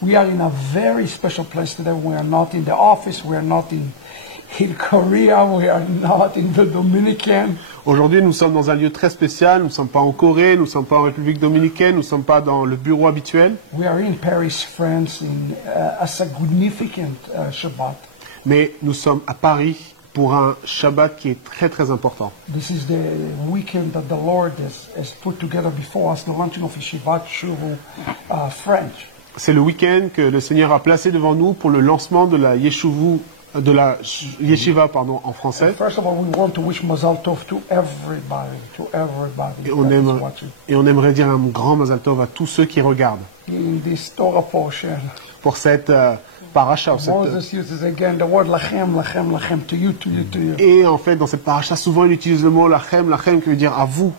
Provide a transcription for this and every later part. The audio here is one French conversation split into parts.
We are in a very special place today. We are not in the office. We are not in Korea. We are not in the Dominican. Aujourd'hui, nous sommes dans un lieu très spécial. Nous ne sommes pas en Corée, nous ne sommes pas en République dominicaine, nous ne sommes pas dans le bureau habituel. We are in Paris, France, a significant Shabbat. Mais nous sommes à Paris pour un Shabbat qui est très très important. This is the weekend that the Lord has put together before us, the launching of Yeshivat Shuvu French. C'est le week-end que le Seigneur a placé devant nous pour le lancement de la Yeshiva en français. First of all, we want to wish Mazal Tov to everybody Et on aimerait dire un grand Mazal Tov à tous ceux qui regardent. In this Torah portion, pour cette paracha. Moses uses again the word lachem, lachem, lachem, to you, to you, to you. Et en fait, dans cette paracha, souvent il utilise le mot lachem, lachem, qui veut dire à vous.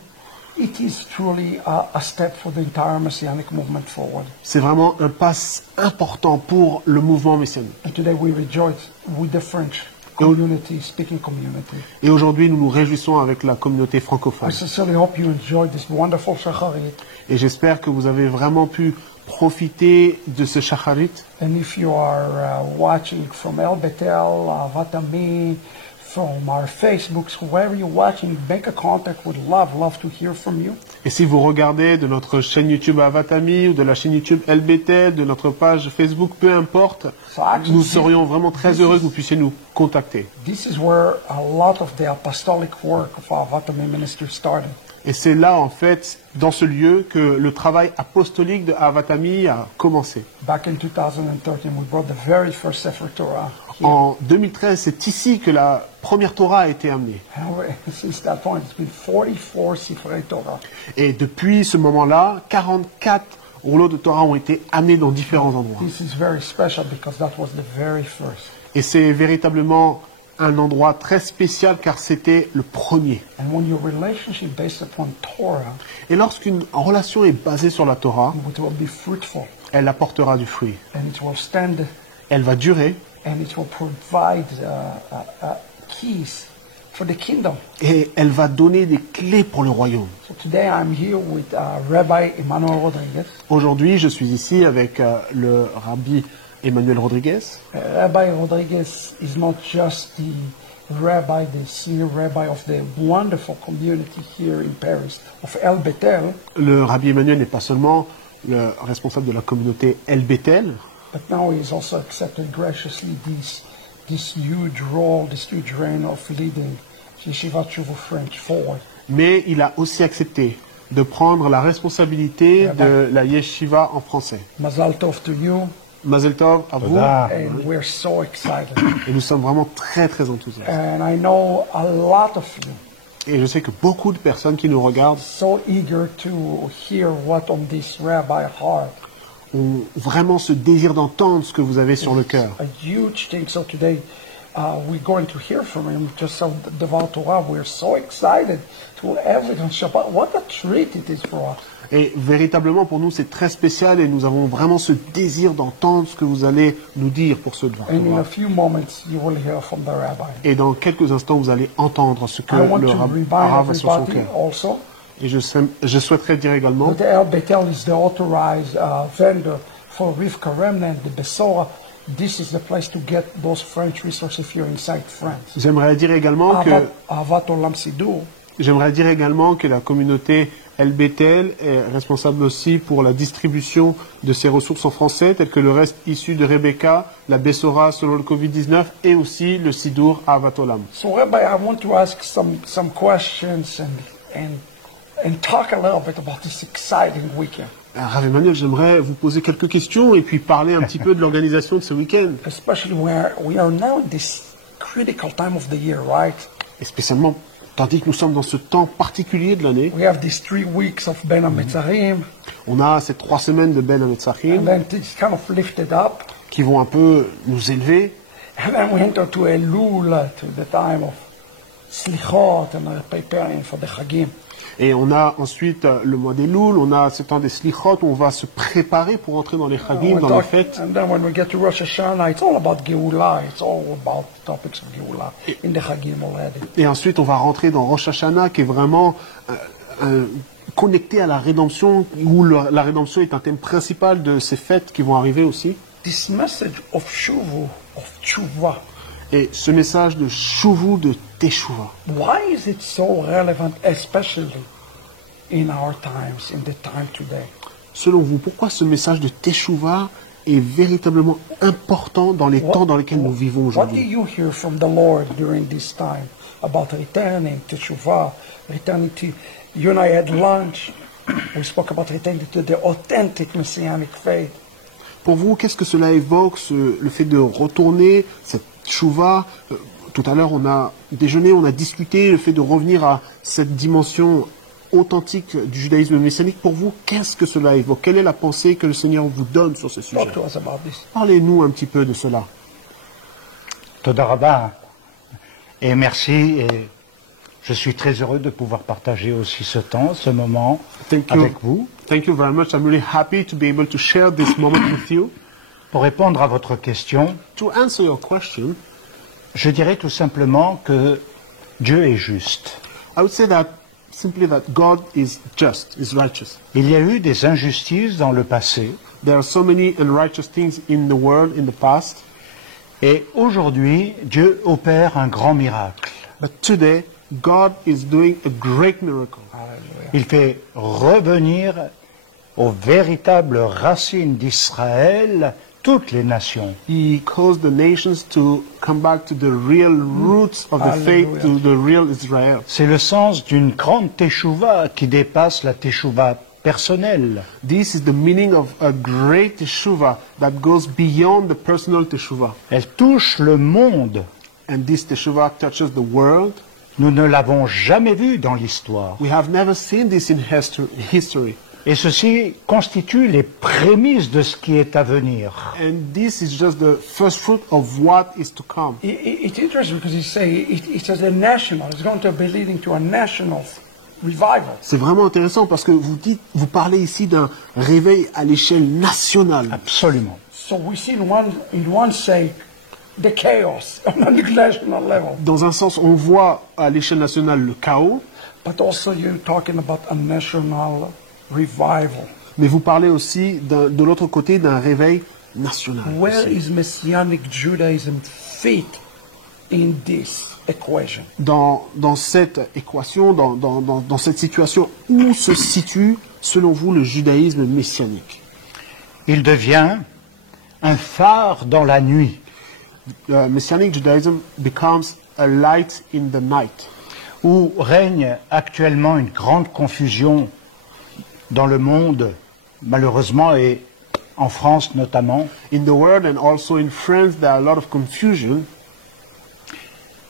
It is truly a step for the entire Messianic movement forward. C'est vraiment un pas important pour le mouvement messianique. And today we rejoice with the French community, speaking community. Et aujourd'hui, nous nous réjouissons avec la communauté francophone. I sincerely hope you enjoyed this wonderful shacharit. Et j'espère que vous avez vraiment pu profiter de ce shacharit. And if you are watching from El Betel, Vatami, from our Facebooks, wherever you're watching, make a contact. Would love to hear from you. Et si vous regardez de notre chaîne YouTube Avatami ou de la chaîne YouTube LBT, de notre page Facebook, peu importe, nous serions vraiment très heureux que vous puissiez nous contacter. This is where a lot of the apostolic work of Avatami ministry started. Et c'est là, en fait, dans ce lieu, que le travail apostolique de Avatami a commencé. Back in 2013, we brought the very first Sefer Torah. En 2013, c'est ici que la première Torah a été amenée. Since that point, it's been 44 Sifrei Torah. Et depuis ce moment-là, 44 rouleaux de Torah ont été amenés dans différents endroits. This is very special because that was the very first. Et c'est véritablement un endroit très spécial car c'était le premier. And when your relationship based upon Torah, et lorsqu'une relation est basée sur la Torah, it will be fruitful. Elle apportera du fruit. And it will stand. Elle va durer. And it will provide keys for the kingdom. Et elle va donner des clés pour le royaume. So today I'm here with Rabbi Emmanuel Rodriguez. Aujourd'hui, je suis ici avec le Rabbi Emmanuel Rodriguez. Rabbi Rodriguez is not just the rabbi, the senior rabbi of the wonderful community here in Paris of El Betel. Le Rabbi Emmanuel n'est pas seulement le responsable de la communauté El Betel. But now he has also accepted graciously this huge role, this huge reign of leading Yeshivat Shuvu French forward. Mais il a aussi accepté de prendre la responsabilité de la Yeshiva en français. Mazal Tov to you. Mazel Tov à vous. And we're so excited. Et nous sommes vraiment très très enthousiastes. And I know a lot of you. Et je sais que beaucoup de personnes qui nous regardent so eager to hear what on this rabbi heart. Ont vraiment ce désir d'entendre ce que vous avez sur le cœur. A huge thing. So today we're going to hear from him. Just so devout Torah. We're so excited to have it on Shabbat. What a treat it is for us. Et véritablement pour nous c'est très spécial et nous avons vraiment ce désir d'entendre ce que vous allez nous dire pour ce devoir. Et dans quelques instants vous allez entendre ce que le Rav a sur son cœur. Et je souhaiterais dire également J'aimerais dire également que la communauté El Betel est responsable aussi pour la distribution de ces ressources en français, telles que le reste issu de Rebecca, la Bessora selon le Covid-19 et aussi le Sidour Ahavat Olam. So Rabbi, I want to ask some questions and talk a little bit about this exciting weekend. Rav Emmanuel, j'aimerais vous poser quelques questions et puis parler un petit peu de l'organisation de ce week-end. Especially where we are now in this critical time of the year, right? Et spécialement tandis que nous sommes dans ce temps particulier de l'année. We have these 3 weeks of Ben HaMetzarim. On a ces 3 semaines de Ben HaMetzarim. And then it's kind of lifted up. Qui vont un peu nous élever. And then we enter to Elul, to the time of Slichot and preparing for the Chagim. Et on a ensuite le mois des Loul, on a ce temps des Slichot où on va se préparer pour entrer dans les Chagim, dans les fêtes. And then when we get to Rosh Hashanah, it's all about Geulah, it's all about topics of Geulah in the Chagim already. Et ensuite on va rentrer dans Rosh Hashanah qui est vraiment un connecté à la rédemption, où la rédemption est un thème principal de ces fêtes qui vont arriver aussi. This message of Shuvu, of Tshuva, Et ce message de Shuvu, de Teshuvah, why is it so relevant, especially in our times, in the time today? selon vous, pourquoi ce message de Teshuvah est véritablement important dans les temps dans lesquels nous vivons What do aujourd'hui? you hear from the Lord during this time about returning to Tshuva, returning to... You and I had lunch. We spoke about returning to the authentic Messianic faith. Pour vous, qu'est-ce que cela évoque, le fait de retourner, cette Teshuvah? Tout à l'heure, on a déjeuné, on a discuté, le fait de revenir à cette dimension authentique du judaïsme messianique. Pour vous, qu'est-ce que cela évoque? Quelle est la pensée que le Seigneur vous donne sur ce sujet? Talk to us about this. Parlez-nous un petit peu de cela. Toda Rabba. Et merci. Et je suis très heureux de pouvoir partager aussi ce temps, ce moment Thank you. avec vous. Thank you very much. I'm really happy to be able to share this moment with you. Pour répondre à votre question, To answer your question, je dirais tout simplement que Dieu est juste. I would say that simply that God is just, is righteous. Il y a eu des injustices dans le passé There are so many unrighteous things in the world in the past, et aujourd'hui, Dieu opère un grand miracle. but today God is doing a great miracle. Il fait revenir aux véritables racines d'Israël toutes les nations. He caused the nations to come back to the real roots of the faith, to the real Israel. C'est le sens d'une grande teshuva qui dépasse la teshuva personnelle. This is the meaning of a great teshuvah that goes beyond the personal teshuvah. Elle touche le monde. And this teshuvah touches the world. Nous ne l'avons jamais vu dans l'histoire. We have never seen this in history. Et ceci constitue les prémices de ce qui est à venir. And this is just the first fruit of what is to come. It's interesting because you say it's as a national. It's going to be leading to a national revival. C'est vraiment intéressant parce que vous parlez ici d'un réveil à l'échelle nationale. Absolument. So we see in one sake the chaos on a national level, Dans un sens, on voit à l'échelle nationale le chaos, but also you're talking about a national revival. mais vous parlez aussi de l'autre côté d'un réveil national. Where aussi. is Messianic Judaism fit in this equation? Dans cette équation, dans cette situation, où se situe, selon vous, le judaïsme messianique? Il devient un phare dans la nuit, Messianic Judaism becomes a light in the night. où règne actuellement une grande confusion dans le monde, malheureusement, et en France notamment, In the world and also in France, there are a lot of confusion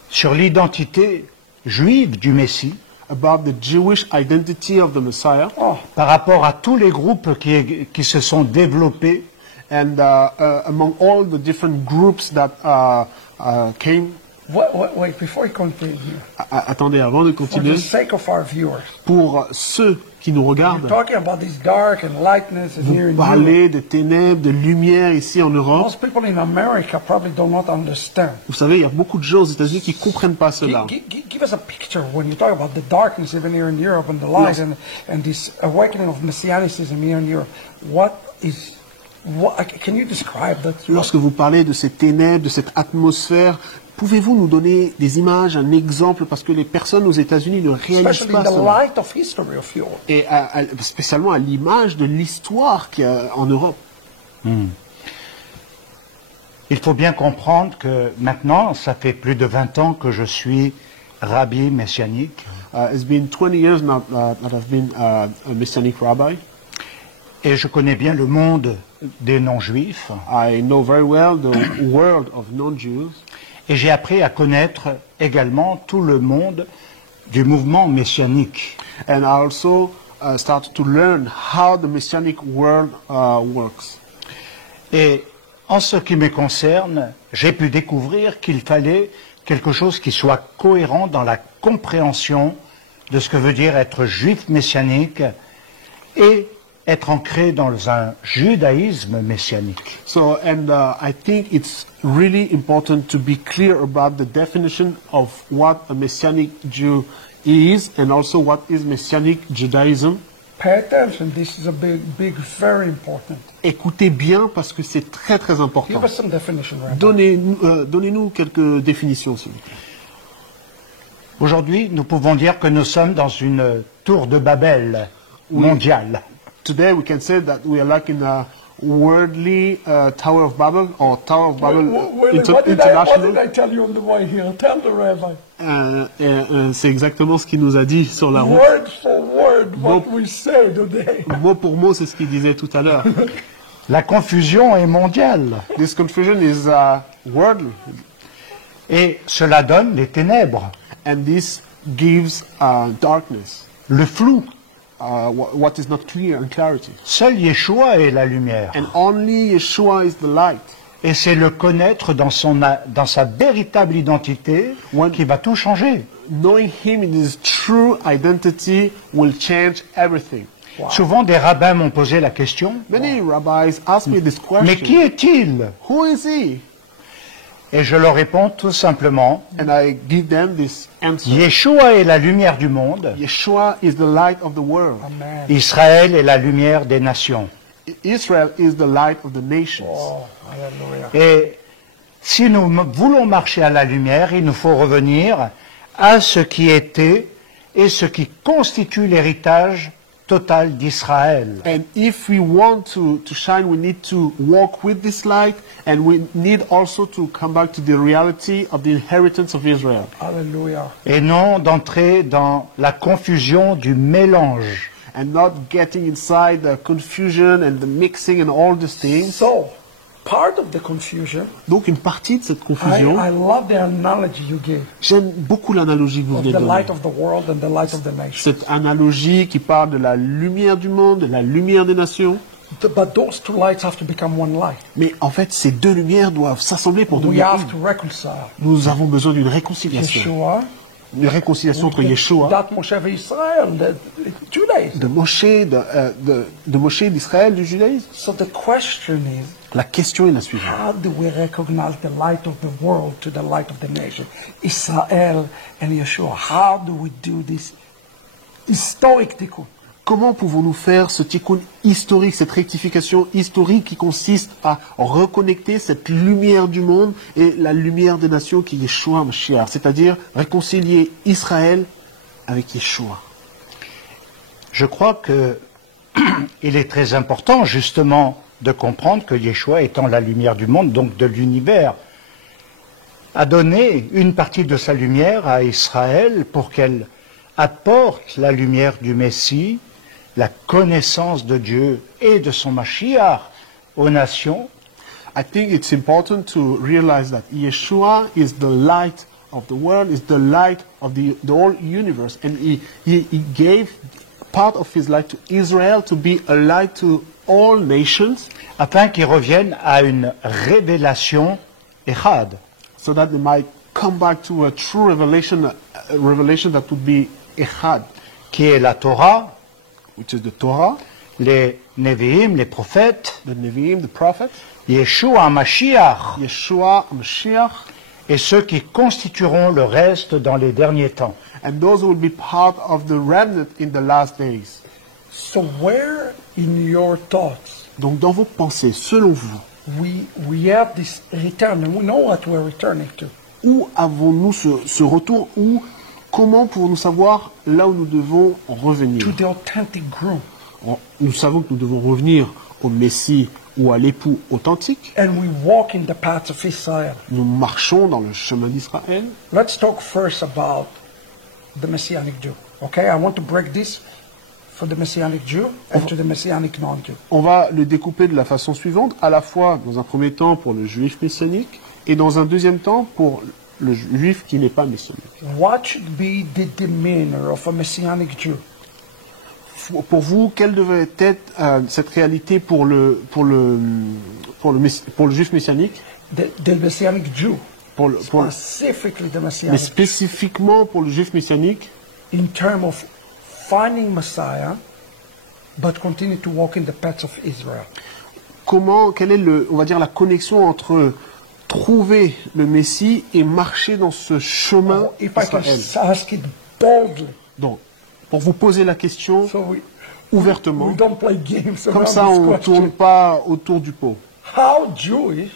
sur l'identité juive du Messie about the Jewish identity of the Messiah. par rapport à tous les groupes qui se sont développés And among all the different groups that came, Wait, before you continue, attendez, avant de for continuer, the sake of our viewers, pour ceux qui nous we're regardent, talking about this dark and lightness and here in vous Europe. parlez de ténèbres, de lumière ici en Europe. Most people in America probably do not understand. Vous savez, il y a beaucoup de gens aux États-Unis qui comprennent pas cela. Give us a picture when you talk about the darkness even here in Europe and the light Yes. and this awakening of messianicism here in Europe. Can you describe that? Lorsque vous parlez de ces ténèbres, de cette atmosphère, pouvez-vous nous donner des images, un exemple, parce que les personnes aux États-Unis ne réalisent Especially pas the cela. light of history of Europe. Et spécialement à l'image de l'histoire qu'il y a en Europe. Il faut bien comprendre que maintenant, ça fait plus de 20 ans que je suis rabbi messianique It's been 20 years now that I've been a Messianic rabbi. et je connais bien le monde des non-juifs I know very well the world of non-Jews. et j'ai appris à connaître également tout le monde du mouvement messianique. And I also started to learn how the Messianic world works. Et en ce qui me concerne, j'ai pu découvrir qu'il fallait quelque chose qui soit cohérent dans la compréhension de ce que veut dire être juif messianique et être ancré dans un judaïsme messianique. So, and I think it's really important to be clear about the definition of what a Messianic Jew is and also what is Messianic Judaism. Pay attention. This is a big, very important. Écoutez bien parce que c'est très très important. Give us some definition, Rabbi. Donnez-nous quelques définitions, s'il vous plaît. Aujourd'hui, nous pouvons dire que nous sommes dans une tour de Babel mondiale. Today we can say that we are like in a worldly Tower of Babel or Tower of Babel What did international. I tell you on the way here? Tell the Rabbi. C'est exactement ce qu'il nous a dit sur la route. Word for word, what we say today. Mot pour mot, c'est ce qu'il disait tout à l'heure. La confusion est mondiale. This confusion is worldly. Et cela donne les ténèbres, And this gives darkness, le flou. what is not clear and clarity. Seul Yeshua est la lumière. And only Yeshua is the light. Et c'est le connaître dans sa véritable identité qui va tout changer. Knowing Him in His true identity will change everything. Souvent, des rabbins m'ont posé la question, Many rabbis ask me this mais qui question. est-il? Who is He? Et je leur réponds tout simplement, And I give them this answer. Yeshua est la lumière du monde, Yeshua is the light of the world. Amen. Israël est la lumière des nations. Israel is the light of the nations. Oh, hallelujah. Et si nous voulons marcher à la lumière, il nous faut revenir à ce qui était et ce qui constitue l'héritage total d'Israël. And if we want to shine, we need to walk with this light, and we need also to come back to the reality of the inheritance of Israel. Hallelujah. Et non d'entrer dans la confusion du mélange. And not getting inside the confusion and the mixing and all these things. So, part of the confusion, Donc une partie de cette confusion, I love the analogy you gave j'aime beaucoup l'analogie que vous of venez the de light donner. of the world and the light of the nation. Cette analogie qui parle de la lumière du monde, de la lumière des nations. But those two lights have to become one light. Mais en fait, ces deux lumières doivent s'assembler pour We devenir have une. to reconcile Nous avons besoin d'une réconciliation. Yeshua, Une réconciliation entre Yeshua, that Moshe Israel, the Judaism. de Moshe, d'Israël, du judaïsme. So the question is, La question est la suivante. how do we recognize the light of the world to the light of the nation? Israel and Yeshua. How do we do this historic tikkun? Comment pouvons-nous faire ce tikkun historique, cette rectification historique qui consiste à reconnecter cette lumière du monde et la lumière des nations qui est Yeshua Mashiach, c'est-à-dire réconcilier Israël avec Yeshua. Je crois que il est très important justement de comprendre que Yeshua, étant la lumière du monde, donc de l'univers, a donné une partie de sa lumière à Israël pour qu'elle apporte la lumière du Messie, la connaissance de Dieu et de son Mashiach aux nations. I think it's important to realize that Yeshua is the light of the world, is the light of the whole universe, and he gave part of his light to Israel to be a light to all nations, afin qu'ils reviennent à une révélation Echad, so that they might come back to a true revelation, a revelation that would be Echad, qui est la Torah, which is the Torah, les Nevi'im, les prophètes, the Nevi'im, the prophets, Yeshua Mashiach, Yeshua, Mashiach, et ceux qui constitueront le reste dans les derniers temps. and those who will be part of the remnant in the last days. So where in your thoughts Donc dans vos pensées, selon vous, we have this return and we know what we're returning to? où avons-nous ce retour, ou comment pouvons-nous savoir là où nous devons revenir? To the authentic groom. Nous savons que nous devons revenir au Messie ou à l'époux authentique. And we walk in the paths of Israel. Nous marchons dans le chemin d'Israël. Let's talk first about the Messianic Jew. Okay, I want to break this for the Messianic Jew and to the Messianic non-Jew. On va le découper de la façon suivante, à la fois dans un premier temps pour le juif messianique et dans un deuxième temps pour le juif qui n'est pas messianique. What should be the demeanor of a Messianic Jew? Pour vous, quelle devrait être cette réalité pour le juif messianique, The Messianic Jew, specifically the mais Messianic, spécifiquement pour le juif messianique, in terms of finding Messiah, but continue to walk in the paths of Israel. quelle est on va dire la connexion entre trouver le Messie et marcher dans ce chemin If I can d'Israël. ask it boldly, Donc, pour vous poser la question, so ouvertement. We don't play games Comme around ça, this on ne question. tourne pas autour du pot. How Jewish,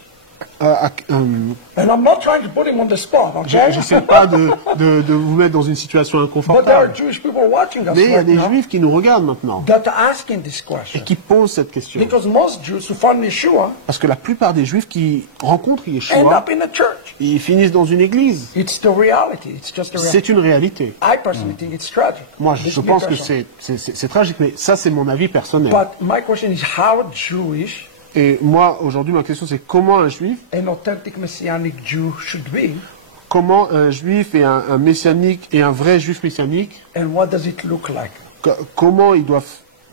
and I'm not trying to put him on the spot, Je okay? n'essaie pas de vous mettre dans une situation But there are inconfortable. Jewish people watching us Mais il y a right des now juifs qui nous regardent maintenant that are asking this et question. qui posent cette question. Because most Jews who find Yeshua Parce que la plupart des juifs qui rencontrent end Yeshua, up in a church. ils finissent dans une église. It's the reality. It's just the reality. C'est une réalité. I personally think it's tragic. Moi, This je is me pense que personally. c'est tragique, mais ça, c'est mon avis personnel. But my question is how Jewish Et moi, aujourd'hui, ma question, c'est comment un juif, an authentic Messianic Jew should be, comment un juif et un messianique et un vrai juif messianique, and what does it look like? comment ils doivent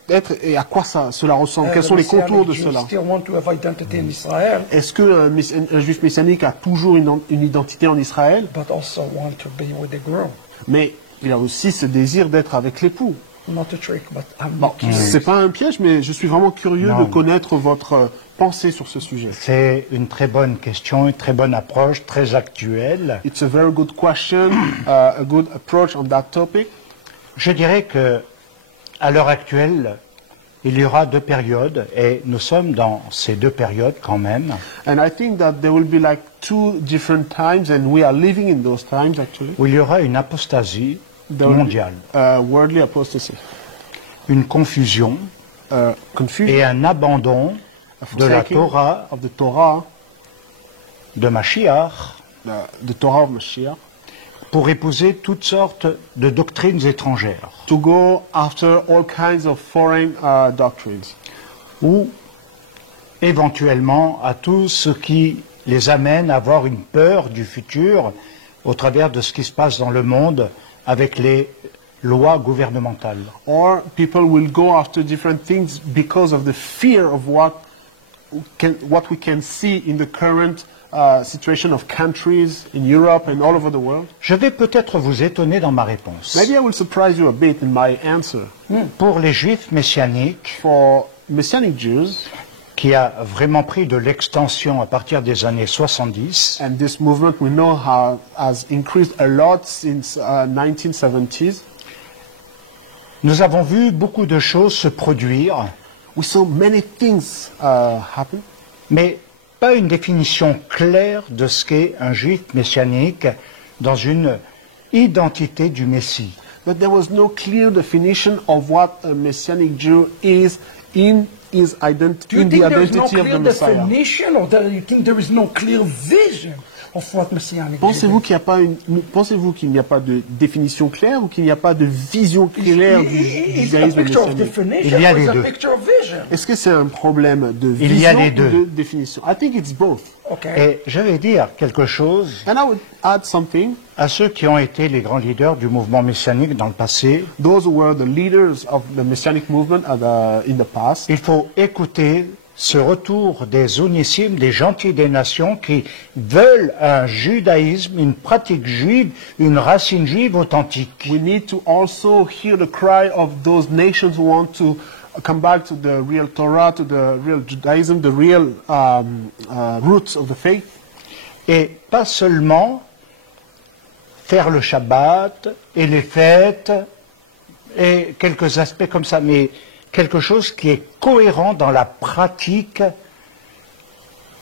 être et à quoi cela ressemble, quels The sont les Messianic contours de Jews cela. still want to have identity in Israel, Est-ce qu'un juif messianique a toujours une identité en Israël, but also want to be with the groom. mais il a aussi ce désir d'être avec l'époux. Not a trick, but I'm Bon, curious. c'est pas un piège, mais je suis vraiment curieux Non. de connaître votre pensée sur ce sujet. C'est une très bonne question, une très bonne approche, très actuelle. It's a very good question, a good approach on that topic. Je dirais que, à l'heure actuelle, il y aura deux périodes, et nous sommes dans ces deux périodes quand même. And I think that there will be like two different times, and we are living in those times actually. Où il y aura une apostasie There will be, mondiale, worldly apostasy, une confusion confusion, et un abandon de la forsaking Torah, of the Torah, de Mashiach, the Torah of Mashiach, pour épouser toutes sortes de doctrines étrangères, to go after all kinds of foreign doctrines, ou éventuellement à tout ce qui les amène à avoir une peur du futur au travers de ce qui se passe dans le monde avec les lois gouvernementales. or people will go after different things because of the fear of what we can see in the current situation of countries in Europe and all over the world. Je vais peut-être vous étonner dans ma réponse. Maybe I will surprise you a bit in my answer. Pour les juifs messianiques, For Messianic Jews, qui a vraiment pris de l'extension à partir des années 70, and this movement we know has increased a lot since 1970, nous avons vu beaucoup de choses se produire, we saw many things happen, mais pas une définition claire de ce qu'est un juif messianique dans une identité du Messie. but there was no clear definition of what a Messianic Jew is in his Do identity, you in the think there is no identity of clear the Messiah. definition, or do you think there is no clear vision of what Messianic Jew Pensez-vous is? pensez-vous qu'il n'y a pas de définition claire ou qu'il n'y a pas de vision claire du Is it a judaïsme picture of messianique? definition, Il y a or is les it a deux. picture of vision? Est-ce que c'est un problème de Il y a vision les ou deux. de définition? I think it's both. Okay. Et je vais dire quelque chose And I would add something. à ceux qui ont été les grands leaders du mouvement messianique dans le passé. Those who were the leaders of the Messianic movement in the past, Il faut écouter ce retour des onissimes, des gentils des nations qui veulent un judaïsme, une pratique juive, une racine juive authentique. we need to also hear the cry of those nations who want to come back to the real Torah, to the real Judaism, the real roots of the faith. Et pas seulement faire le Shabbat et les fêtes et quelques aspects comme ça, mais quelque chose qui est cohérent dans la pratique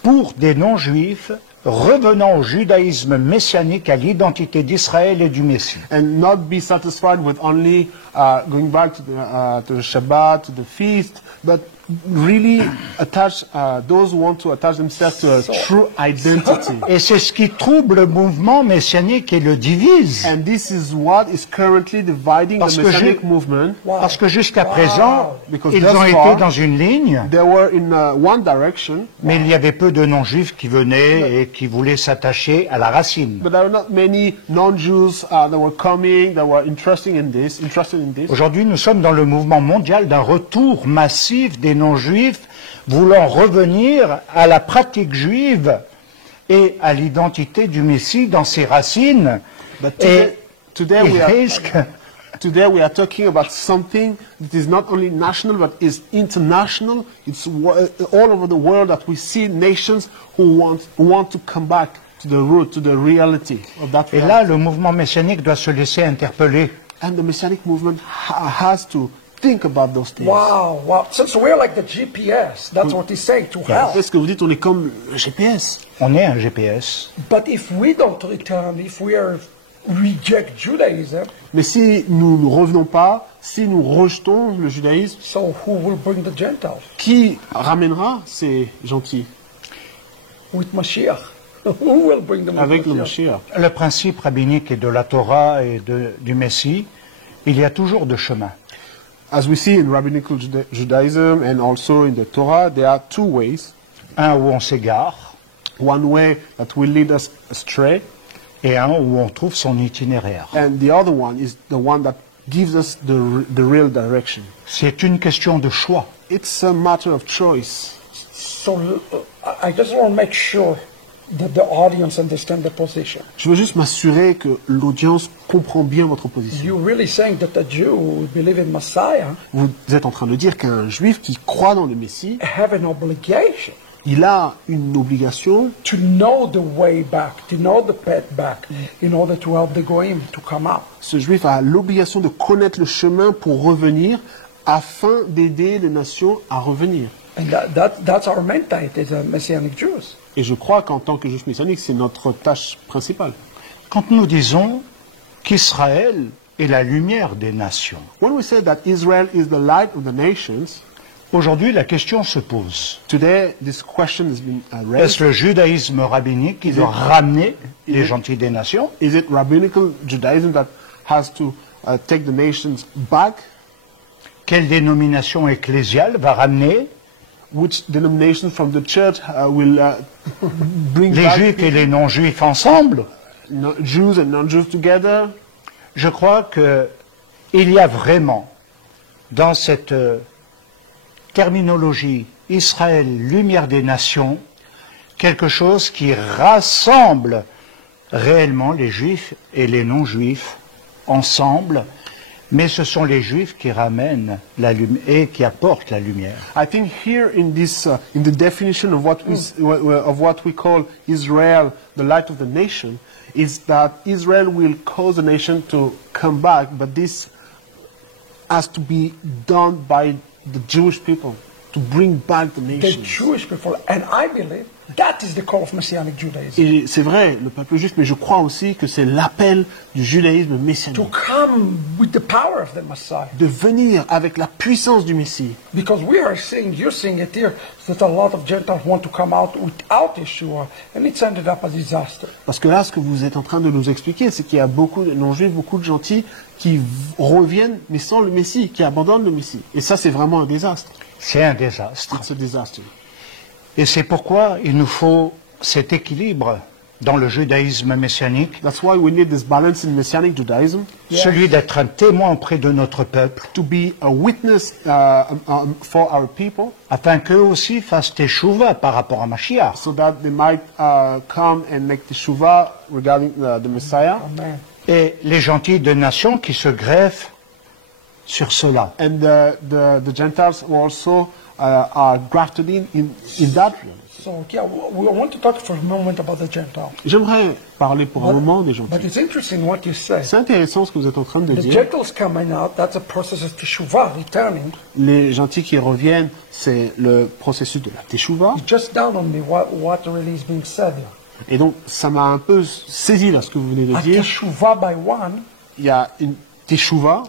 pour des non-juifs revenant au judaïsme messianique, à l'identité d'Israël et du Messie. And not be satisfied with only going back to the Shabbat, to the feast, but really attach those who want to attach themselves to a true identity. Et c'est ce qui trouble le mouvement messianique et le divise. And this is what is currently dividing Parce the que Messianic movement. Parce que jusqu'à présent, Because ils thus ont far, été dans une ligne, They were in one direction, mais il y avait peu de non-juifs qui venaient et qui voulaient s'attacher à la racine. but there were not many non-Jews that were coming, that were interested in this. Aujourd'hui, nous sommes dans le mouvement mondial d'un retour massif des non-juifs voulant revenir à la pratique juive et à l'identité du Messie dans ses racines. But Et today il we are risque Today we are talking about something that is not only national but is international. It's all over the world that we see nations who want to come back to the root, to the reality of that Et reality. là, le mouvement messianique doit se laisser interpeller. And the Messianic movement has to think about those things. Wow, wow. So we're like the GPS. That's what he's saying, to hell. Est-ce que vous dites on est comme le GPS? On est un GPS. But if we don't return, if we reject Judaism, Mais si nous ne revenons pas, si nous rejetons le judaïsme, so who will bring the Gentiles? qui ramènera ces gentils With Mashiach. Who will bring them with avec le Mashiach? Mashiach? Le principe rabbinique et de la Torah et du Messie, il y a toujours deux chemins. As we see in rabbinical Judaism and also in the Torah, there are two ways. Un où on s'égare One way that will lead us astray, et un où on trouve son itinéraire. and the other one is the one that gives us the real direction. C'est une question de choix. It's a matter of choice. So I just want to make sure that the audience understand the position. Je veux juste m'assurer que l'audience comprend bien votre position. You're really saying that a Jew who believes in Messiah Vous êtes en train de dire qu'un juif qui croit dans le Messie, have an obligation il a une obligation to know the way back, to know the path back, in order to help the goyim to come out. ce juif a l'obligation de connaître le chemin pour revenir afin d'aider les nations à revenir. And that's our mentality as a Messianic Jews. Et je crois qu'en tant que juif messianique, c'est notre tâche principale. Quand nous disons qu'Israël est la lumière des nations, When we say that Israel is the light of the nations, aujourd'hui la question se pose. today this question has been raised. Est-ce le judaïsme rabbinique qui doit ramener les gentils des nations? Is it rabbinical Judaism that has to take the nations back? Quelle dénomination ecclésiale va ramener Which denomination from the church will bring les back juifs et les non-juifs ensemble? Jews and non-Jews together? Je crois qu'il y a vraiment dans cette terminologie Israël, lumière des nations, quelque chose qui rassemble réellement les juifs et les non-juifs ensemble, mais ce sont les juifs qui ramènent la lumière et qui apportent la lumière. I think here in this, in the definition of what we call Israel, the light of the nation, is that Israel will cause the nation to come back, but this has to be done by the Jewish people to bring back the The nation. Jewish people, and I believe that is the call of Messianic Judaism. Et c'est vrai, le peuple juif, mais je crois aussi que c'est l'appel du judaïsme To messianique, come with the power of the Messiah. de venir avec la puissance du Messie. Because we are seeing, you're seeing it here, that a lot of Gentiles want to come out without Yeshua, and it's ended up a disaster. Parce que là, ce que vous êtes en train de nous expliquer, c'est qu'il y a beaucoup de non-juifs, beaucoup de gentils qui reviennent, mais sans le Messie, qui abandonnent le Messie. Et ça, c'est vraiment un désastre. C'est un désastre. It's a disaster. Et c'est pourquoi il nous faut cet équilibre dans le judaïsme messianique, That's why we need this balance in Messianic Judaism, celui d'être un témoin auprès de notre peuple, to be a witness for our people, afin qu'eux aussi fassent teshuva par rapport à Mashiach. so that they might come and make the shuvah regarding the Messiah. Amen. Et les gentils de nations qui se greffent sur cela. And the Gentiles who also are grafted in that. So, yeah, we want to talk for a moment about the Gentiles. J'aimerais parler pour un moment des gentils. But it's interesting what you say. C'est intéressant ce que vous êtes en train de The dire. Gentiles coming out, that's a process of Teshuvah, returning. Les gentils qui reviennent, c'est le processus de la teshuva. It just dawned on me what really is being said here. Et donc, ça m'a un peu saisi là ce que vous venez de A dire. Teshuvah by one Teshuva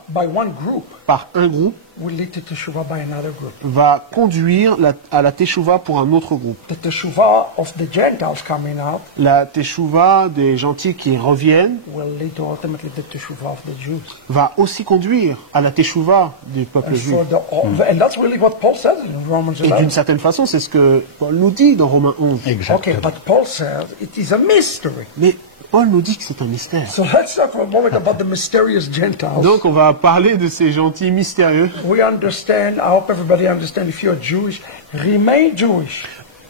group par un groupe will lead to Teshuvah by another group. va conduire à la teshuva pour un autre groupe. The Teshuvah of the Gentiles coming out La teshuva des gentils qui reviennent will lead to ultimately the Teshuvah of the Jews. va aussi conduire à la teshuva du peuple And, juif. and that's really what Paul says in Romans Et d'une 11. certaine façon, c'est ce que Paul nous dit dans Romains 11. Okay, but Paul says it is a mystery. Mais Paul nous dit que c'est un mystère. So let's talk for a moment about the mysterious Gentiles. Donc on va parler de ces gentils mystérieux. We understand, I hope everybody understands, if you're Jewish, remain Jewish.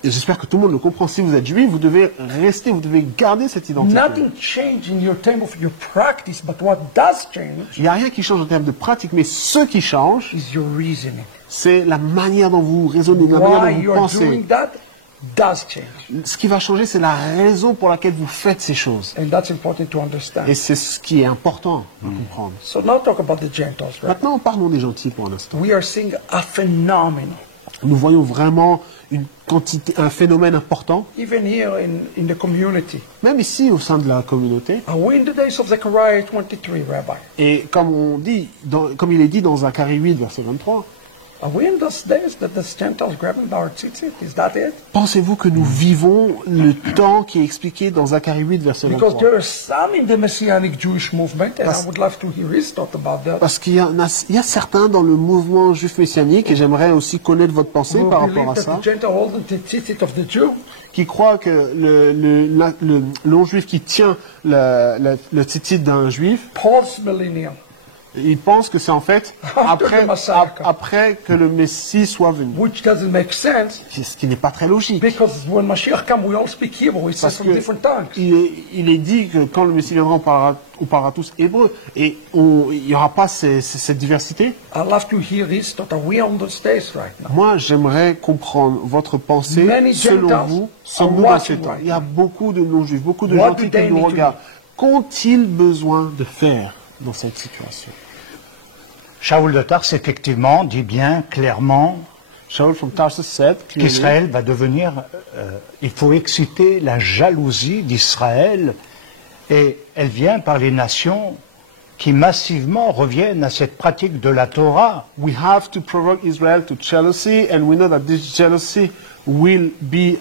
Et j'espère que tout le monde le comprend. Si vous êtes juif, vous devez rester, vous devez garder cette identité. Nothing changed in your term of your practice, but what does change Il n'y a rien qui change en termes de pratique, mais ce qui change, is your reasoning. c'est la manière dont vous raisonnez, la manière Why dont vous you're doing pensez. that? does change. Ce qui va changer, c'est la raison pour laquelle vous faites ces choses. And that's important to understand. Et c'est ce qui est important à comprendre. So now talk about the Gentiles, right? Maintenant, parlons des gentils pour un instant. We are seeing a phenomenon. Nous voyons vraiment une quantité, un phénomène important, Even here in the community. même ici au sein de la communauté. Are we in the days of Zechariah 23, Rabbi? Et comme on dit, comme il est dit dans Zacharie 8, verset 23, Are we in those days that the Gentiles grabbing our tzitzit? Is that it? pensez-vous que nous vivons le temps qui est expliqué dans Zacharie 8, verset Because 23? there are some in the Messianic Jewish movement, and I would love to hear his thought about that. Parce qu'il y a certains dans le mouvement juif messianique, et j'aimerais aussi connaître votre pensée Who par believe rapport à that ça, the Gentile hold the tzitzit of the Jew, qui croient que le non-juif qui tient le tzitzit d'un juif, post-millennial. il pense que c'est en fait After the Messiah. après que le Messie soit venu. Which doesn't make sense, Ce qui n'est pas très logique. because when Mashiach comes, we all speak Hebrew. He says Parce from que different tongues. il est dit que quand le Messie viendra, on parlera tous hébreu. Et il n'y aura pas cette diversité. I'd love to hear his thought. Are we on those days right now? Moi, j'aimerais comprendre votre pensée. Many Selon Gentiles vous, are sommes-nous dans watching ces temps? right Il y a beaucoup de non-juifs, beaucoup de What gentils do they qui nous need to regardent. Qu'ont-ils besoin de faire dans cette situation? Shaul de Tarse, effectivement, dit bien clairement Shaul from Tarsus said clearly, qu'Israël va devenir... il faut exciter la jalousie d'Israël, et elle vient par les nations qui massivement reviennent à cette pratique de la Torah. we have to provoke Israel to jealousy, and we know that this jealousy will be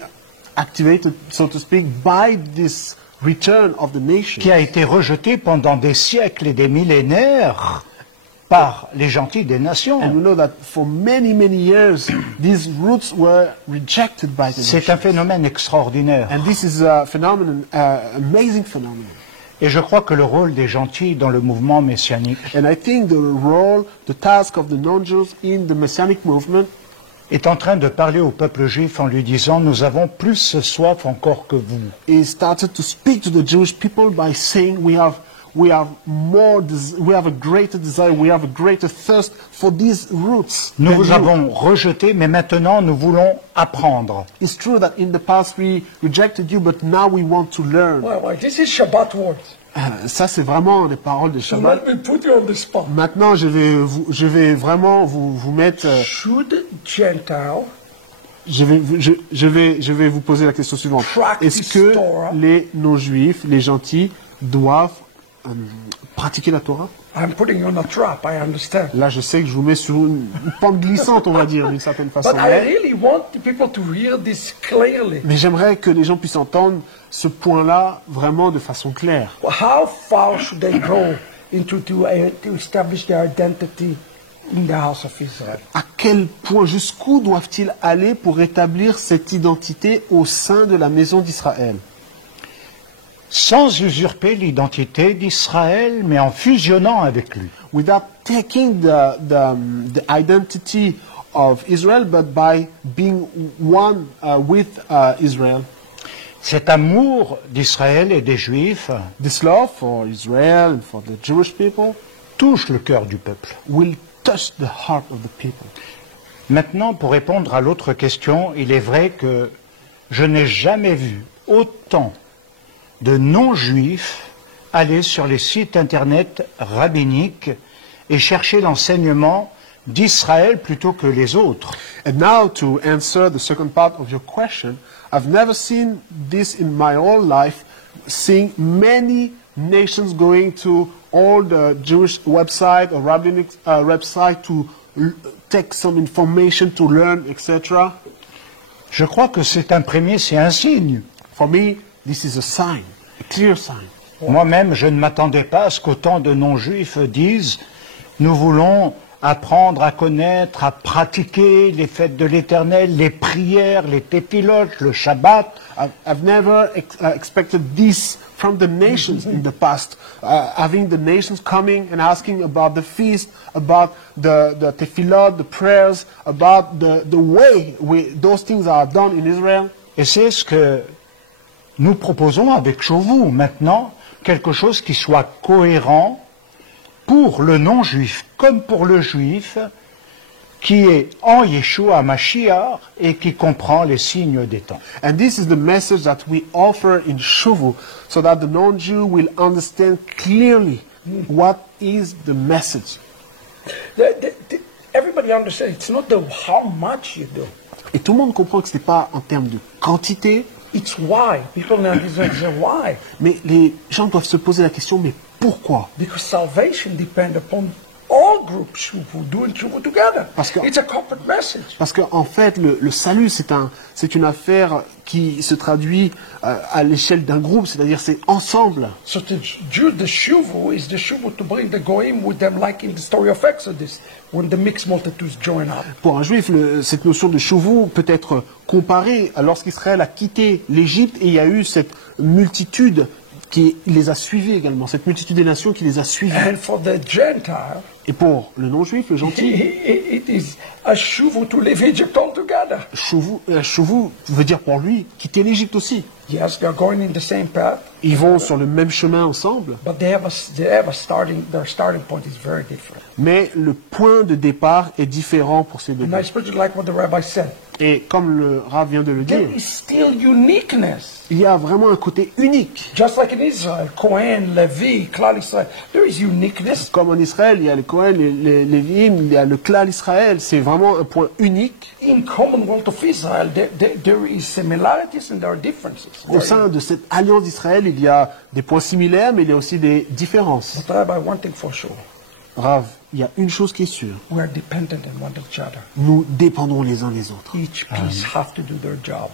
activated, so to speak, by this return of the nation. Qui a été rejetée pendant des siècles et des millénaires par les gentils des And nations. we know that for many, many years, these roots were rejected by the C'est nation. un phénomène extraordinaire. And this is a phenomenon, amazing phenomenon. Et je crois que le rôle des gentils dans le mouvement messianique And I think the role, the task of the non-Jews in the Messianic movement est en train de parler au peuple juif en lui disant « Nous avons plus soif encore que vous. is started to speak to the Jewish people by saying we have a greater desire, we have a greater thirst for these roots. Nous than vous you." avons rejeté, mais maintenant nous voulons apprendre. It's true that in the past we rejected you, but now we want to learn. Well, this is Shabbat words. Ça, c'est vraiment des paroles de So Shabbat. let me put you on the spot. Maintenant, je vais vraiment vous mettre, Should Gentile je vais vous poser la question suivante. Practice Est-ce que Torah. les non-juifs, les gentils, doivent pratiquer la Torah? I'm putting you on a trap, I understand. Là, je sais que je vous mets sur une pente glissante, on va dire, d'une certaine façon. But I really want the people to hear this clearly. Mais j'aimerais que les gens puissent entendre ce point-là vraiment de façon claire. How far should they go to establish their identity in the house of Israel? À quel point, jusqu'où doivent-ils aller pour établir cette identité au sein de la maison d'Israël? Sans usurper l'identité d'Israël, mais en fusionnant avec lui. Without taking the identity of Israel, but by being one with Israel. Cet amour d'Israël et des Juifs This love for Israel and for the Jewish people touche le cœur du peuple. will touch the heart of the people. Maintenant, pour répondre à l'autre question, il est vrai que je n'ai jamais vu autant de non-juifs aller sur les sites internet rabbiniques et chercher l'enseignement d'Israël plutôt que les autres. And now to answer the second part of your question, I've never seen this in my whole life, seeing many nations going to all the Jewish website or rabbinic website to take some information, to learn, etc. Je crois que c'est un premier, c'est un signe. For me, this is a sign, a clear sign. Moi-même, je ne m'attendais pas à ce qu'autant de non-juifs disent « Nous voulons apprendre à connaître, à pratiquer les fêtes de l'Éternel, les prières, les téphilotes, le Shabbat. » I've never expected this from the nations in the past, having the nations coming and asking about the feast, about the tefillot, the prayers, about the way those things are done in Israel. Et c'est ce que nous proposons avec Chauvou maintenant, quelque chose qui soit cohérent pour le non-juif comme pour le juif, qui est en Yeshua Mashiach et qui comprend les signes des temps. And this is the message that we offer in Shuvu, so that the non-Jew will understand clearly what is the message. Everybody understands it's not the how much you do. Et tout le monde comprend que ce n'est pas en termes de quantité, It's why. People now say why? mais les gens doivent se poser la question, mais pourquoi? Because salvation depends upon all groups Shuvu doing Shuvu together. Parce que- It's a corporate message. Parce qu'en fait, le salut, c'est une affaire qui se traduit à l'échelle d'un groupe, c'est-à-dire c'est ensemble. So the Shuvu is the Shuvu to bring the Goyim with them, like in the story of Exodus, when the mixed multitudes join up. Pour un juif, cette notion de chouveau peut être comparée à lorsqu'Israël a quitté l'Égypte et il y a eu cette multitude qui les a suivis également, cette multitude des nations qui les a suivis. And for the Gentile, Et pour le non-juif, le gentil, it is a Shuvu to leave Egypt altogether. chouveau veut dire pour lui quitter l'Égypte aussi. Yes, they're going in the same path, Ils vont sur le même chemin ensemble, but their starting point is very different. mais le point de départ est différent pour ces deux And I groupes. especially like what the rabbi said. Et comme le Rav vient de le There dire, is still uniqueness. il y a vraiment un côté unique. Just like in Israel, Kohen, Levi, Klal Israel, there is uniqueness. Comme en Israël, il y a les Cohen, les Lévim, il y a le Klal Israël. C'est vraiment un point unique. In Commonwealth of Israel, there is similarities and there are differences. Au sein de cette alliance d'Israël, il y a des points similaires, mais il y a aussi des différences. But Rabbi, one thing for sure, Rav, il y a une chose qui est sûre. we are dependent on one another. Nous dépendons les uns des autres. Each piece have to do their job.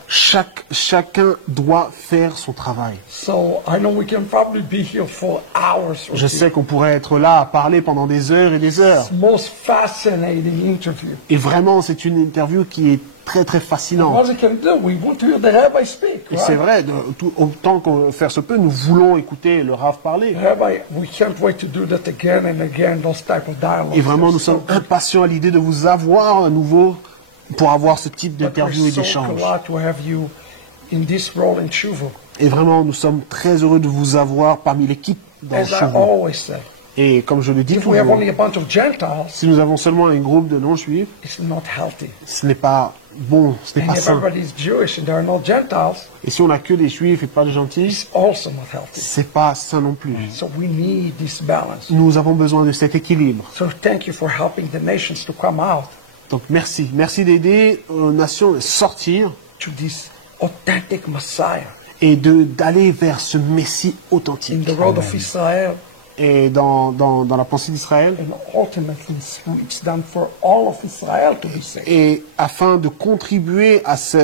Chacun doit faire son travail. So I know we can probably be here for hours. Or Je sais qu'on pourrait être là à parler pendant des heures et des heures. Most fascinating interview. Et vraiment, c'est une interview qui est très très fascinante. What we can do, we want to hear the rabbi speak. Et c'est Right? vrai, autant qu'on faire se peut, nous voulons écouter le Rav parler. Rabbi, we can't wait to do that again and again, those type of dialogues. Et vraiment, nous They're sommes so good. impatients à l'idée de vous avoir à nouveau pour avoir ce type But d'interview et we're so d'échange. glad to have you in this role in Shuvu. Et vraiment, nous sommes très heureux de vous avoir parmi l'équipe dans As I Chevaux. always say, Et comme je le dis if we have toujours, only a bunch of Gentiles, si nous avons seulement un groupe de non-juifs, it's not healthy. ce n'est pas bon, ce n'est And pas if sain. everybody is Jewish and there are no Gentiles, Et si on n'a que des juifs et pas de gentils, it's also not healthy. c'est pas sain non plus. So we need this balance. Nous avons besoin de cet équilibre. So thank you for helping the nations to come out Donc merci. Merci d'aider aux nations à sortir to this authentic Messiah. et d'aller vers ce Messie In authentique. the road of Israel, Et dans la pensée d'Israël, and ultimately it's done for all of Israel to be saved. et afin de contribuer à ce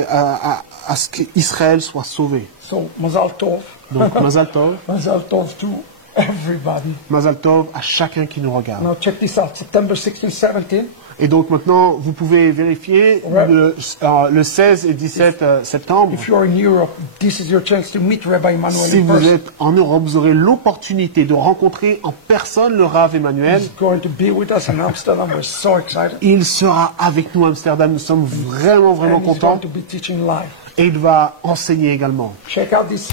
qu'Israël soit sauvé. So Mazal Tov, Donc Mazal Tov, Mazal Tov to everybody. Mazal Tov à chacun qui nous regarde. Now check this out, September 16, 17, Et donc maintenant, vous pouvez vérifier Ouais. le 16 et 17 septembre. if you are in Europe, this is your chance to meet Rabbi Emmanuel Si in vous person. êtes en Europe, vous aurez l'opportunité de rencontrer en personne le Rav Emmanuel. He's going to be with us in Amsterdam. We're so excited. Il sera avec nous à Amsterdam. Nous sommes vraiment, vraiment And he's contents. going to be teaching live. Et il va enseigner également. Check out this.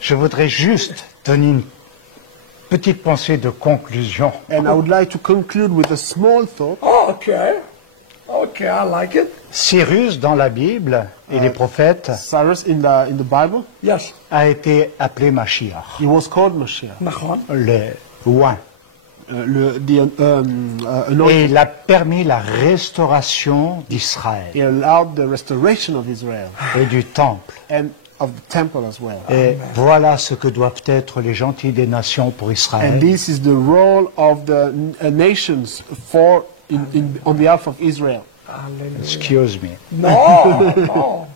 Je voudrais juste donner une petite pensée de conclusion. And I would like to conclude with a small thought. Oh, okay. Okay, I like it. Cyrus, dans la Bible et les prophètes, Cyrus in the Bible, Yes. a été appelé Mashiach, he was called Mashiach. Nachon. le loin. Anointed. Et il a permis la restauration d'Israël He allowed the restoration of Israel et du temple. and of the temple as well. Et voilà ce que doivent être les gentils des nations pour And Israël. this is the role of the nations on behalf of Israel. Hallelujah. Excuse me. No, no.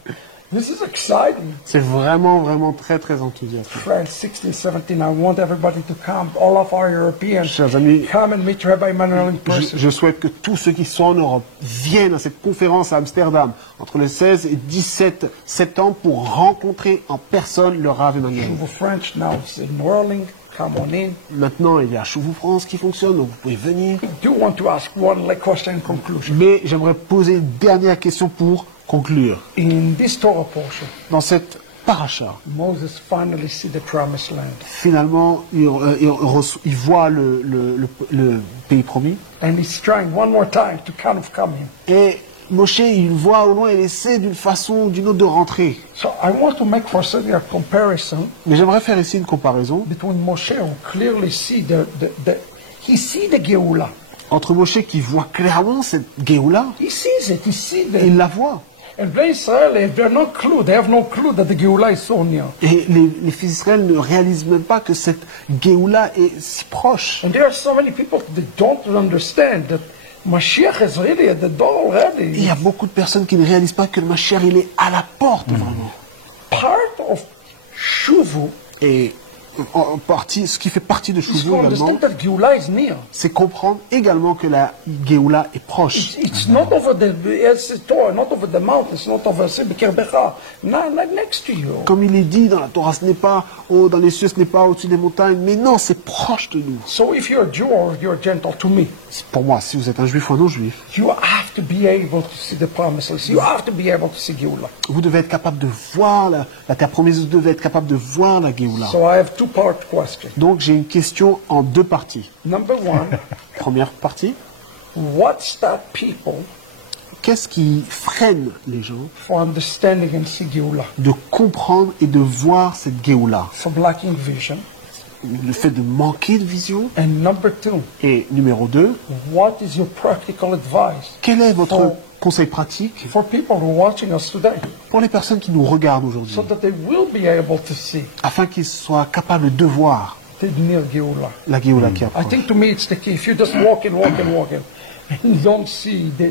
This is exciting. C'est vraiment, vraiment très, très enthousiasmant. Friends, 16, 17, I want everybody to come. All of our Europeans, Chers amis, come and meet Rabbi Emmanuel in person. je souhaite que tous ceux qui sont en Europe viennent à cette conférence à Amsterdam entre le 16 et 17 septembre pour rencontrer en personne le Rav Emmanuel. For French now, it's in Whirling. Come on in. Maintenant, il y a Chevaux France qui fonctionne, donc vous pouvez venir. I do want to ask one question in conclusion. Mais j'aimerais poser une dernière question pour conclure. In this Torah portion, Dans cette paracha. Moses finally see the promised land. Finalement, il voit le pays promis. And he's trying one more time to kind of come in. Et Moshe, il voit au loin, il essaie d'une façon ou d'une autre de rentrer. So I want to make for a comparison Mais j'aimerais faire ici une comparaison between Moshe who clearly see he see the Geula. entre Moshe qui voit clairement cette Géoula, He sees it. He sees et il it. la voit. And the Israelis, they have no clue that the Geula is so near. Et les fils d'Israël ne réalisent même pas que cette Géoula est si proche. And there are so many people that don't understand that Mashiach is really at the door Et il already. y a beaucoup de personnes qui ne réalisent pas que le Mashiach, il est à la porte, vraiment. Part of Shuvu Et en partie, ce qui fait partie de is Shuvu to également, understand that Geula is near. c'est comprendre également que la Géoula est proche. It's not over not over the mountains, not over Sibikirbecha, not next to you. Comme il est dit dans la Torah, ce n'est pas dans les cieux, ce n'est pas au-dessus des montagnes, mais non, c'est proche de nous. So if you're a Jew or you're Gentile, to me, Pour moi, si vous êtes un juif ou un non-juif, you have to be able to see the promises. You have to be able to see Geula. vous devez être capable de voir la terre promise, vous devez être capable de voir la Géoula. So I have two-part question. Donc j'ai une question en deux parties. Number one, Première partie, what stop people qu'est-ce qui freine les gens for understanding and see Geula? de comprendre et de voir cette Géoula? For lacking vision. Le fait de manquer de vision. And number two, Et numéro 2, what is your practical advice quel est votre for, conseil pratique for people who are watching us today pour les personnes qui nous regardent aujourd'hui, so that they will be able to see afin qu'ils soient capables de voir the near Geula? la Géoula qui I approche? think to me it's the key. If you just walk in, and you don't see the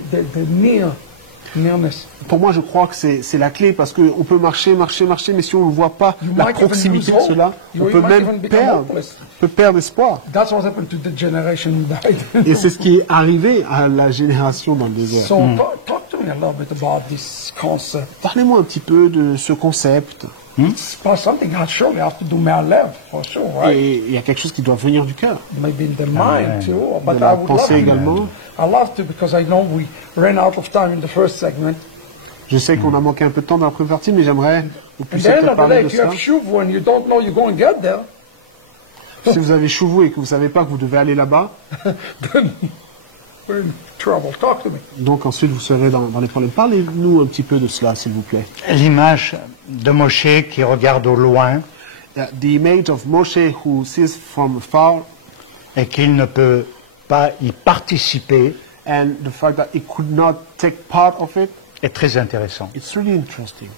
nearness, Pour moi, je crois que c'est la clé parce qu'on peut marcher, mais si on ne voit pas You la might even proximité lose de cela, hope. on You peut might même even become perdre, hopeless. on peut perdre espoir. that's what happened to the generation who died. Et c'est ce qui est arrivé à la génération dans le désert. So talk to me a little bit about this concept. Parlez-moi un petit peu de ce concept. It's something I surely have to do my left, for sure, right? Et il y a quelque chose qui doit venir du cœur, Maybe in the mind too, but de I la would love pensée to. également. I love to because I know we ran out of time in the first segment. Je sais qu'on a manqué un peu de temps dans la première partie, mais j'aimerais que vous And puissiez then peut-être at the parler day, de if you ça. have Shuvu and you don't know you're going to get there, Si vous avez chouveau et que vous ne savez pas que vous devez aller là-bas, then we're in trouble. Talk to me. donc ensuite vous serez dans les problèmes. Parlez-nous un petit peu de cela, s'il vous plaît. L'image de Moshe qui regarde au loin The image of Moshe who sees from afar et qu'il ne peut pas y participer and the fact that he could not take part of it, est très intéressant. it's really interesting.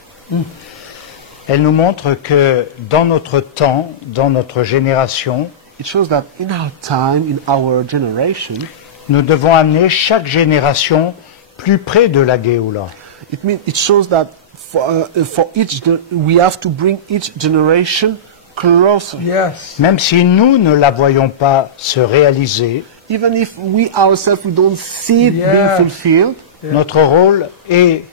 Elle nous montre que dans notre temps, dans notre génération, It shows that in our time, in our generation, nous devons amener chaque génération plus près de la Géoula. it shows that we have to bring each generation closer. Yes. Même si nous ne la voyons pas se réaliser, Even if we ourselves we don't see it Yeah. being fulfilled, notre rôle est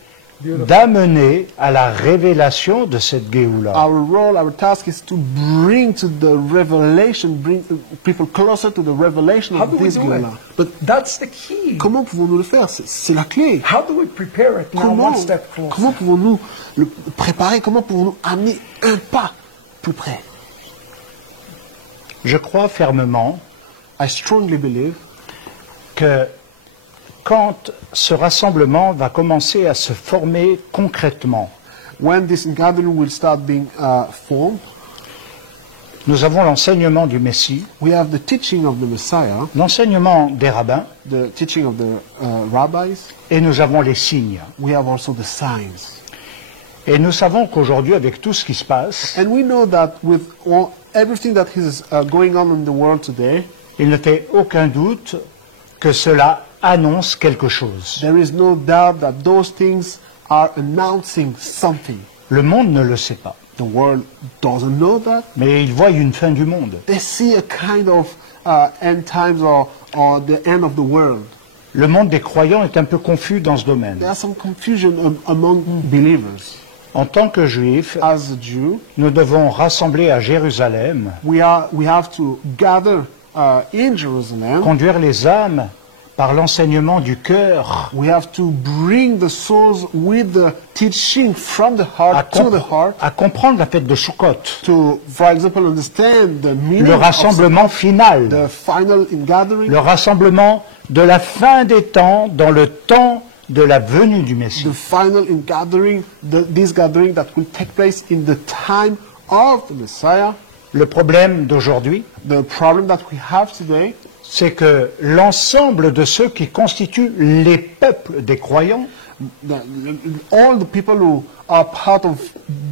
d'amener à la révélation de cette Géoula. our role, our task is to bring to the revelation, bring people closer to the revelation How of do we this do it? Géoula. But That's the key. comment pouvons-nous le faire? C'est la clé. How do we prepare it now one step closer? Comment pouvons-nous le préparer? Comment pouvons-nous amener un pas plus près? Je crois fermement I strongly believe que quand ce rassemblement va commencer à se former concrètement, when this gathering will start being formed, nous avons l'enseignement du Messie, we have the teaching of the Messiah, l'enseignement des rabbins, the teaching of the rabbis, et nous avons les signes. we have also the signs. Et nous savons qu'aujourd'hui, avec tout ce qui se passe, And we know that with everything that is going on in the world today, il ne fait aucun doute que cela annonce quelque chose. there is no doubt that those things are announcing something. Le monde ne le sait pas, The world doesn't know that. mais il voit une fin du monde. They see a kind of end times or the end of the world. Le monde des croyants est un peu confus dans ce domaine. There's some confusion among believers. En tant que juifs, As a Jew, nous devons rassembler à Jérusalem, we have to gather in Jerusalem, conduire les âmes par l'enseignement du cœur We have to bring the souls with the teaching from the heart to the heart à comprendre la fête de Sukkot, to, for example, understand the meaning le of rassemblement final, the final ingathering, le rassemblement de la fin des temps dans le temps de la venue du Messie. the final ingathering, this gathering that will take place in the time of the Messiah. Le problème d'aujourd'hui, The problem that we have today c'est que l'ensemble de ceux qui constituent les peuples des croyants all the people who are part of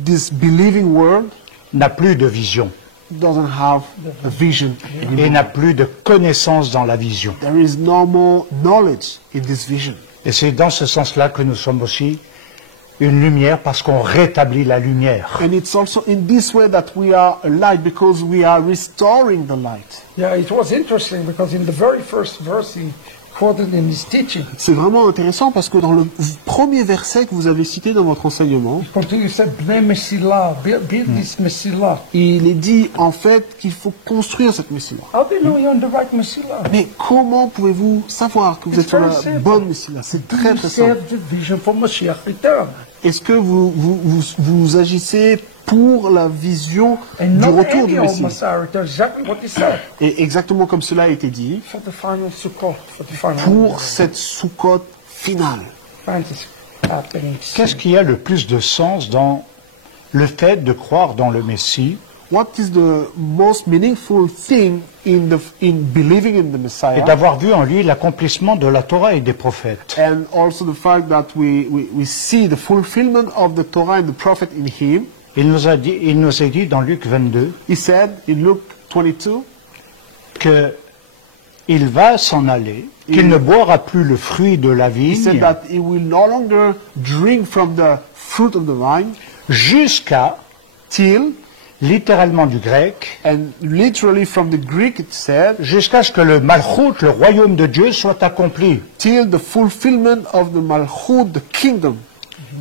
this believing world n'a plus de vision doesn't have a vision et anymore. n'a plus de connaissance dans la vision. There is no more knowledge in this vision. Et c'est dans ce sens-là que nous sommes aussi une lumière parce qu'on rétablit la lumière. And it's also in this way that we are a light, because we are restoring the light. Yeah, it was interesting because in the very first verse he quoted in his teaching, C'est vraiment intéressant parce que dans le premier verset que vous avez cité dans votre enseignement, he continued, he said, Bnei Mesilah, build this Mesilah. il est dit en fait qu'il faut construire cette Messilah. How do you know you're on the right Mesilah? Mais comment pouvez-vous savoir que vous It's êtes sur la very simple. bonne Messilah? C'est Do très you très simple. have the vision for Mashiach return? Est-ce que vous agissez pour la vision And du not retour any du old Messie? Messiah return, exactly what he said. Et exactement comme cela a été dit, For the final Sukkot, for the final pour cette Sukkot finale. Francis happening. Qu'est-ce qui a le plus de sens dans le fait de croire dans le Messie What is the most meaningful thing in believing in the et Messiah? d'avoir vu en lui l'accomplissement de la Torah et des prophètes? And also the fact that we see the fulfillment of the Torah and the prophet in him. Il nous a dit dans Luc 22 He said in Luke 22 que il va s'en aller, qu'il ne boira plus le fruit de la he said vigne that he will no longer drink from the fruit of the vine jusqu'à, till, littéralement du grec, and literally from the Greek it said, jusqu'à ce que le Malchut, le royaume de Dieu, soit accompli. till the fulfillment of the Malchut, the kingdom.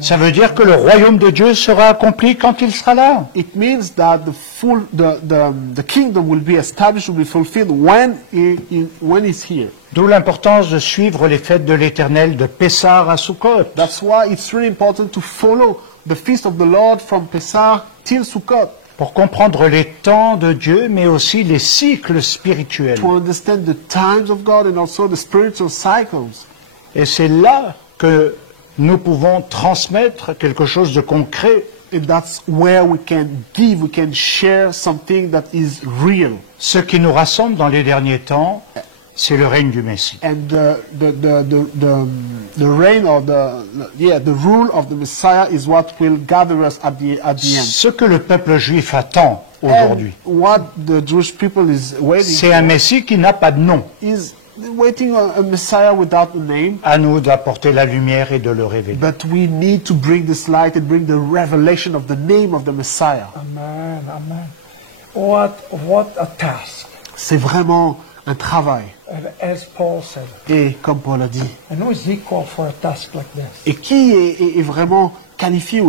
Ça veut dire que le royaume de Dieu sera accompli quand il sera là. It means that the kingdom will be established, will be fulfilled when he's here. D'où l'importance de suivre les fêtes de l'Éternel de Pessah à Sukkot. That's why it's really important to follow the feast of the Lord from Pesach till Sukkot, Pour comprendre les temps de Dieu, mais aussi les cycles spirituels. to understand the times of God and also the spiritual cycles. Et c'est là que nous pouvons transmettre quelque chose de concret. And that's where we can give, we can share something that is real. Ce qui nous rassemble dans les derniers temps, c'est le règne du Messie. And the reign or the rule of the Messiah is what will gather us at the end. Ce que le peuple juif attend aujourd'hui, And what the Jewish people is waiting c'est un for Messie qui n'a pas de nom. is waiting on a Messiah without a name. À nous d'apporter la lumière et de le révéler. But we need to bring this light and bring the revelation of the name of the Messiah. Amen, amen. What a task. C'est vraiment un travail. And as Paul said, Et comme Paul a dit, and who is equal for a task like this? et qui est vraiment qualifié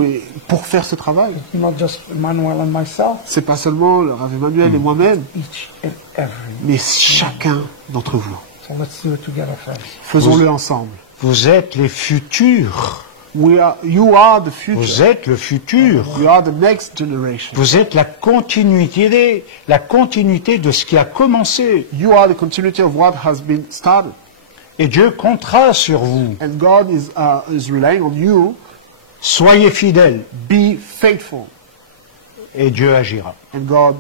pour faire ce travail? Not just Emmanuel and myself, C'est pas seulement le Rav Emmanuel et moi-même, each and every. mais chacun d'entre vous. So let's do it together, friends. Faisons-le ensemble. Vous êtes les futurs. You are the future. Vous êtes le futur. You are the next generation. Vous êtes la continuité de ce qui a commencé. You are the continuity of what has been started. Et Dieu comptera sur vous. And God is relying on you. Soyez fidèles Be faithful. et Dieu agira. And God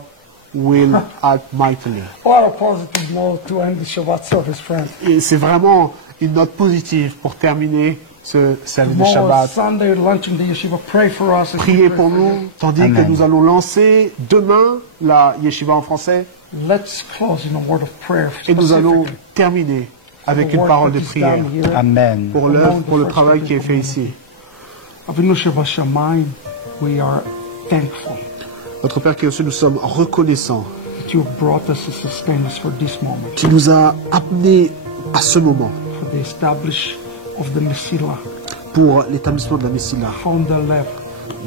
will act mightily. What a positive note to end the Shabbat service, friends. Et c'est vraiment une note positive pour terminer ce service de Tomorrow, Shabbat. Sunday, lunch in the yeshiva. Pray for us. and Priez pray pour for nous, you. tandis Amen. que nous allons lancer demain la yeshiva en français. Let's close in a word of prayer. Et nous allons specifically. terminer avec The une work parole that de is prière done here. Amen. pour l'œuvre, pour le travail qui est fait ici. Avinu Shebashamayim, we are thankful Notre Père qui est au ciel, nous sommes reconnaissants that you brought us to sustain us for this moment, qui nous a amenés à ce moment for the establish of the Mesilah, pour l'établissement de la Messilah, from the level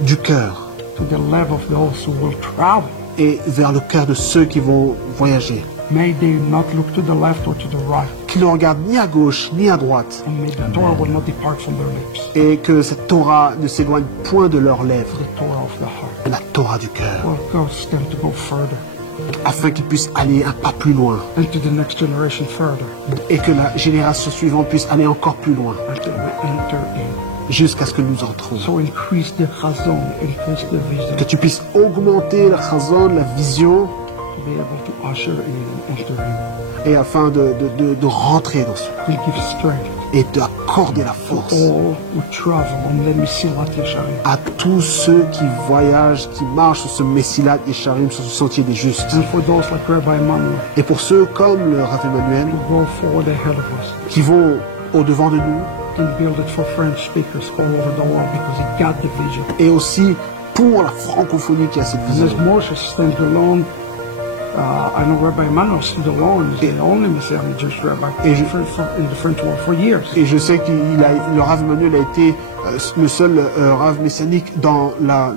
du cœur to the level of those who will travel. et vers le cœur de ceux qui vont voyager. May they not look to the left or to the right, qu'ils ne regardent ni à gauche ni à droite, and may the Torah will not depart from their lips, et que cette Torah ne s'éloigne point de leurs lèvres, the Torah of the heart. la Torah du cœur, Will cause them to go further, afin qu'ils puissent aller un pas plus loin, and to the next generation further, et que la génération suivante puisse aller encore plus loin, until we enter in. jusqu'à ce que nous entrons. So increase the chazon, increase the vision, Que tu puisses augmenter la chazon, la vision, to be able to usher in and enter in. et afin de rentrer dans ce Will give strength et d'accorder la to force all who travel on the Mesilat Yesharim, à tous ceux qui voyagent, qui marchent sur ce Messilat Yesharim, sur ce sentier des justes. and for those like Rabbi Manuel Et pour ceux comme le Rav Emmanuel, to go forward ahead of us qui vont au-devant de nous, and build it for French speakers all over the world because he got the vision. et aussi pour la francophonie qui a cette And as vision. Moshe stand alone, I know Rabbi Manuel stood alone. He's the only Messianic Jewish rabbi in the French world for years. Et je sais que le Rav Emmanuel a été le seul Rav messianique dans la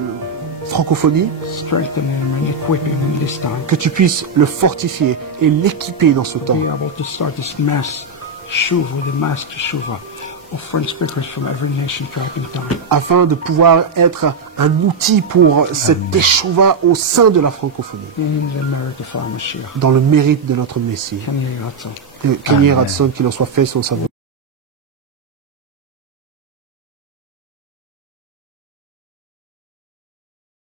francophonie. Strengthen him and equip him in this time Que tu puisses le fortifier et l'équiper dans ce to temps, be able to start this mass shuva, the mass teshuva of French speakers from every nation, tribe, and tongue. afin de pouvoir être un outil pour cette teshuva au sein de la francophonie, In the merit of our Mashiach. dans le mérite de notre Messie. Kenny Ratzon. Kenny Ratson, qu'il en soit fait son savoir.